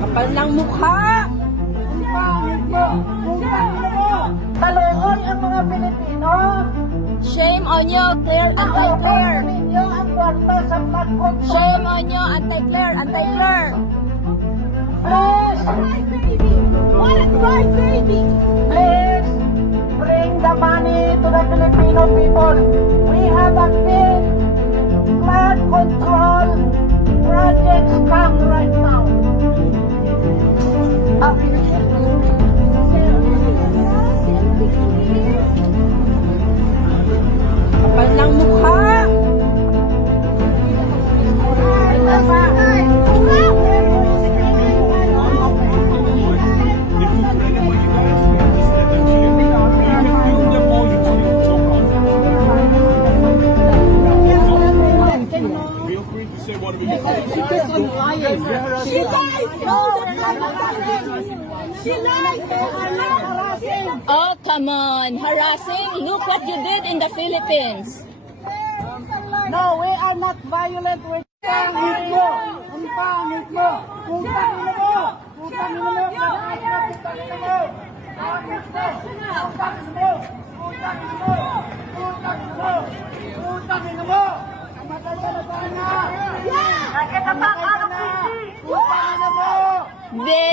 Kapal ng mukha! Ang pangit mo! Kung pangit mo! Taloon ang mga Pilipino! Shame on you, Claire, anti-Claire. Ninyo ang kwarta sa pagkontrol. Shame on you, anti-Claire, anti-Claire. Please! What a cry, baby! Please! Bring the money to the Filipino people. We have a big flood control projects come right now. Kapal ng mukha! Feel free to say whatever you She keeps on lying. She lies! No, we're not lying. She lies! Harassing. Oh, come on. Harassing? Look what you did in the Philippines. No, we are not violent. We're pangit mo! Ang pangit mo! Putang ina mo! Putang ina mo! Putang ina mo! Pangit mo! Putang ina mo! Putang ina mo! Putang ina mo! Putang ina mo! Kamatay ka na sana! Nakita pa ka na! Putang ina mo! Hindi!